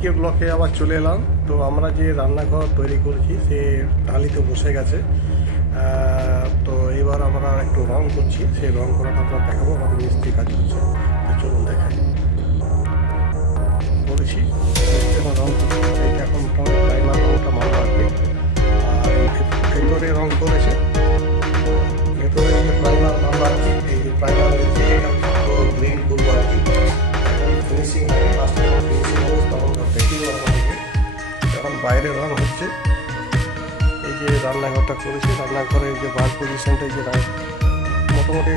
আজকের ব্লকে আবার চলে এলাম। তো আমরা যে রান্নাঘর তৈরি করেছি, সে টালিতে বসে গেছে। তো এবার আমরা একটু রং করছি। সেই রং করাটা আপনার দেখাবো, আমাদের মিস্ত্রি কাজ করছে। তো চলুন দেখাই। বলেছি মিস্ত্রি রং করছে। এখন প্রাইমার রংটা ভালো লাগবে আর ভেতরে রং করেছে। ভেতরে প্রাইমার আর এই যে প্রাইমার বাইরে রং হচ্ছে। এই যে রান্নাঘরটা করেছি রান্নাঘরের যে বার পজিশনটা যে মোটামুটি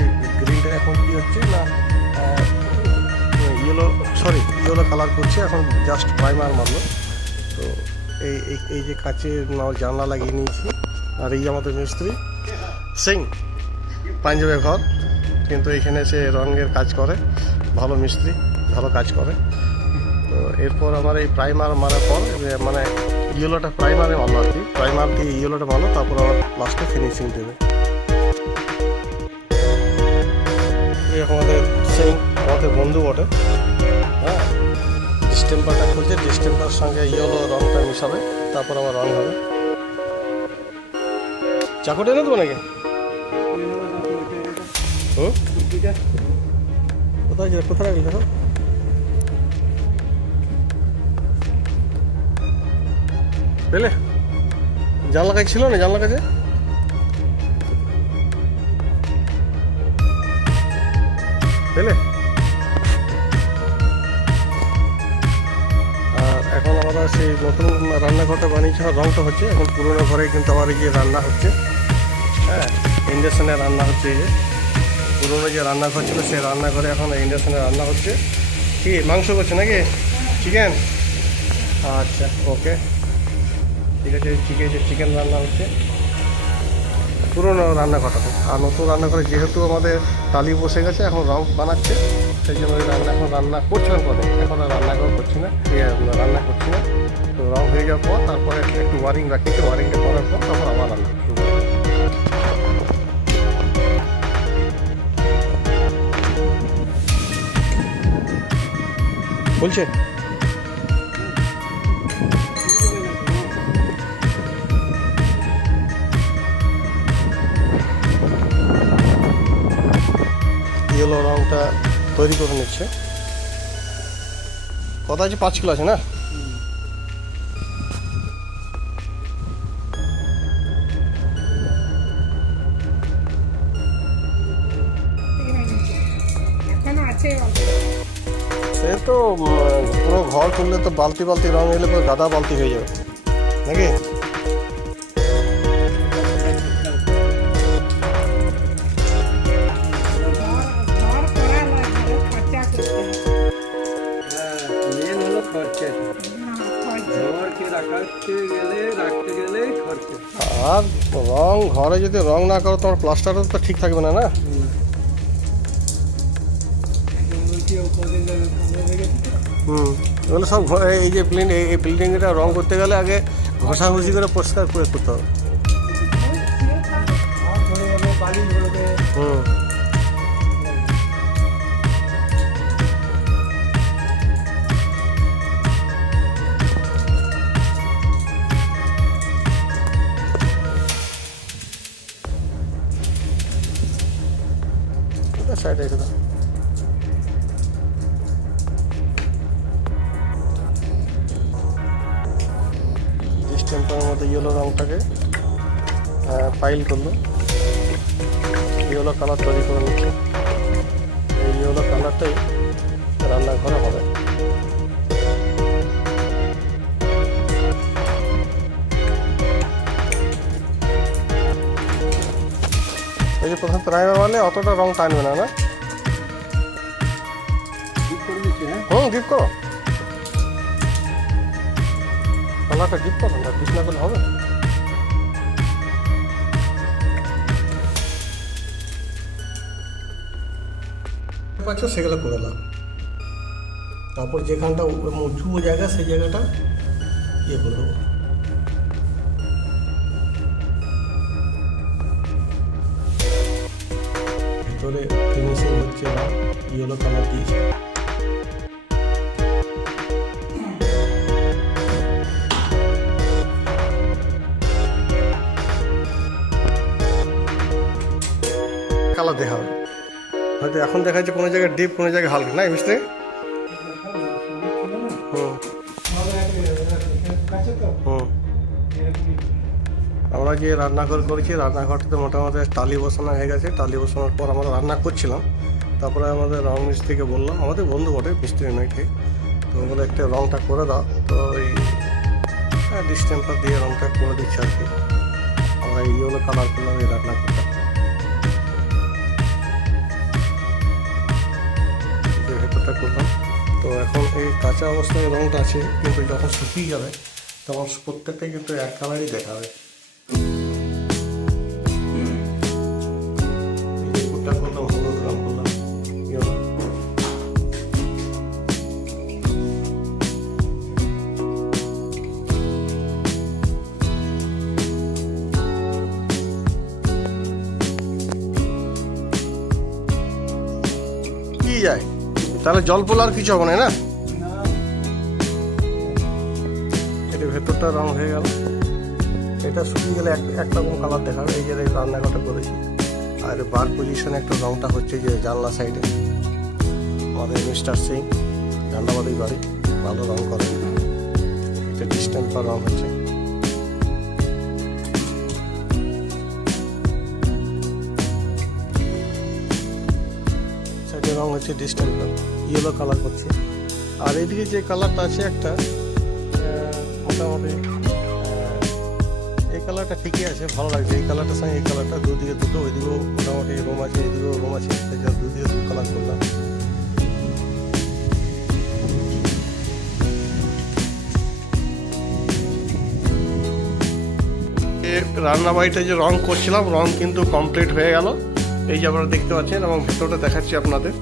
গ্রিনটা এখন কি হচ্ছে না ইয়েলো সরি ইয়েলো কালার করছে, এখন জাস্ট প্রাইমার মারলো। তো এই, এই- যে কাঁচের জানলা লাগিয়ে নিয়েছি, আর এই আমাদের মিস্ত্রি, সিং, পাঞ্জাবের ঘর, কিন্তু এখানে সে রঙের কাজ করে, ভালো মিস্ত্রি, ভালো কাজ করে। তো এরপর আমার এই প্রাইমার মারার পর মানে ইয়েলোটা প্রাইমারে ভালো আর কি। প্রাইমার দিয়ে ইয়েলোটা ভালো তারপর আবার লাস্টে ফিনিশিং দেবে। আমাদের সেই আমাদের বন্ধু বটে। হ্যাঁ? ডিস্টেম্পারটা খুলছে ডিস্টেম্পার সঙ্গে ইয়েলো রংটা মিশাবে, তারপর আবার রং হবে। চাকুটা এনে দেবো নাকি? কোথায় কোথায় রাখলি দেখো পেলে? জানলা কাজ ছিল না জানলা কাছে? পেলে? আর এখন আমরা সেই নতুন রান্নাঘরটা বানিয়েছি রংটা হচ্ছে, এখন পুরোনো ঘরে কিন্তু আবার এই যে রান্না হচ্ছে। হ্যাঁ ইন্ডাকশানে রান্না হচ্ছে যে। পুরোনো যে রান্নাঘর ছিল, সেই রান্নাঘরে এখন ইন্ডাকশানে রান্না হচ্ছে। কি, মাংস করছে নাকি? চিকেন আচ্ছা ওকে ঠিক আছে চিকেন যে চিকেন রান্না হচ্ছে। পুরোনো রান্নাঘরটাতে আর নতুন রান্নাঘরে যেহেতু আমাদের টালি বসে গেছে, এখন রং বানাচ্ছে, সেই জন্য রান্না এখন রান্না করছিলাম পরে। এখন আর রান্না রান্নাঘর করছি না রান্না করছি না। তো রং হয়ে যাওয়ার পর, তারপরে একটু ওয়ারিং রাখিয়েছি ওয়ারিংটা করার পর, তারপর আবার রান্না বলছে ইয়েলো রংটা তৈরি করে নিচ্ছে। কত আছে? পাঁচ কিলো আছে না। সে তো পুরো ঘর খুললে তো বালতি বালতি রং এলে পুরো গাদা বালতি হয়ে যাবে। নাকি? রং, ঘরে যদি রং না করো, তোমার প্লাস্টারও তো ঠিক থাকবে না না। হুম। সব এই যে প্লেন এই বিল্ডিংটা রং করতে গেলে আগে ঘষাঘষি করে পরিষ্কার করে করতে হবে। হুম। সাইড রেখে দাও। ডিস্টেম্পারের মধ্যে ইয়েলো রংটাকে পাইল করল। ইয়েলো কালার তৈরি করে নিচ্ছে। এই ইয়েলো কালারটাই রান্নাঘরে হবে। যে প্রথম প্রাইমার মারলে অতটা রং টানবে না না? হুম ডিপ করো। কালারটা ডিপ করো, না ডিপ না করলে হবে? পাচ্ছ, সেগুলো করে দাও। তারপর যেখানটা উঁচু জায়গা, সেই জায়গাটা ইয়ে করে দেবো। করে ফিনিশিং হচ্ছে বা ইয়েলো কালার দিয়েছে। কালার দেখা হবে হয়তো এখন দেখা যাচ্ছে কোনো জায়গায় ডিপ কোনো জায়গায় হালকা নাই মিস্ত্রি হুম। হুম। আমরা যে রান্নাঘর করেছি, রান্নাঘরটাতে মোটামুটি টালি বসানো হয়ে গেছে। টালি বসানোর পর আমরা রান্না করছিলাম। তারপরে আমাদের রং মিস্ত্রিকে বললাম, আমাদের বন্ধু বটে মিস্ত্রি নয় ঠিক তো বলে, একটা রংটা করে দাও। তো ওই ডিস্টেম্পার দিয়ে রংটা করে দিচ্ছি আর কি। আমরা এই ইয়েলো কালার করলাম, এই রান্না যে ভেতরটা করলাম। তো এখন এই কাঁচা অবস্থায় রংটা আছে, কিন্তু যখন শুকিয়ে যাবে, তখন প্রত্যেকটাই কিন্তু এক কালারই দেখাবে তাহলে জল পোলা আর কিছু হবে না এটা ভেতরটা রং হয়ে গেল। এটা শুকিয়ে গেলে এক একরকম কালার দেখাবে। এই যে রান্নাঘরটা করেছি। আর বার পজিশনে একটা রংটা হচ্ছে যে জানলা সাইডে আমাদের মিস্টার সিং জানলাবাদি বাড়ি। ভালো রং করে। এটা ডিস্টেম্পার রং হচ্ছে। রং হচ্ছে ডিস্টেম্পার ইয়েলো কালার করছে। আর এদিকে যে কালারটা আছে একটা মোটামুটি এই কালারটা ঠিকই আছে, ভালো লাগছে। এই কালারটার সঙ্গে এই কালারটা দুদিকে দুটো, ওইদিকেও মোটামুটি রুম আছে, এদিকেও রুম আছে। দুদিকে দু কালার করলাম। রান্না বাড়িতে যে রং করছিলাম রং কিন্তু কমপ্লিট হয়ে গেল। এই যে আপনারা দেখতে পাচ্ছেন এবং ভেতরটা দেখাচ্ছি আপনাদের।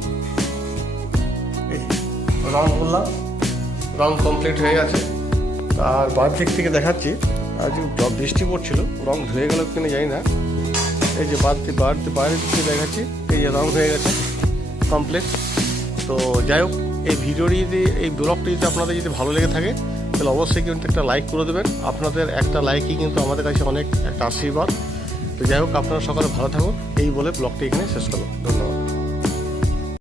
রং করলাম। রং কমপ্লিট হয়ে গেছে। আর বাদ দিক থেকে দেখাচ্ছি, আজ ব- বৃষ্টি পড়ছিল, রং ধুয়ে গেল কিনা জানি না। এই যে বাদ বাইরের দিক থেকে দেখাচ্ছি, এই যে রং হয়ে গেছে কমপ্লিট তো যাই হোক, এই ভিডিওটি যদি, এই ব্লগটি যদি আপনাদের যদি ভালো লেগে থাকে, তাহলে অবশ্যই কিন্তু একটা লাইক করে দেবেন। আপনাদের একটা লাইকই কিন্তু আমাদের কাছে অনেক একটা আশীর্বাদ। তো যাই হোক, আপনারা সকালে ভালো থাকুন। এই বলে ব্লগটি এখানে শেষ করলাম। ধন্যবাদ।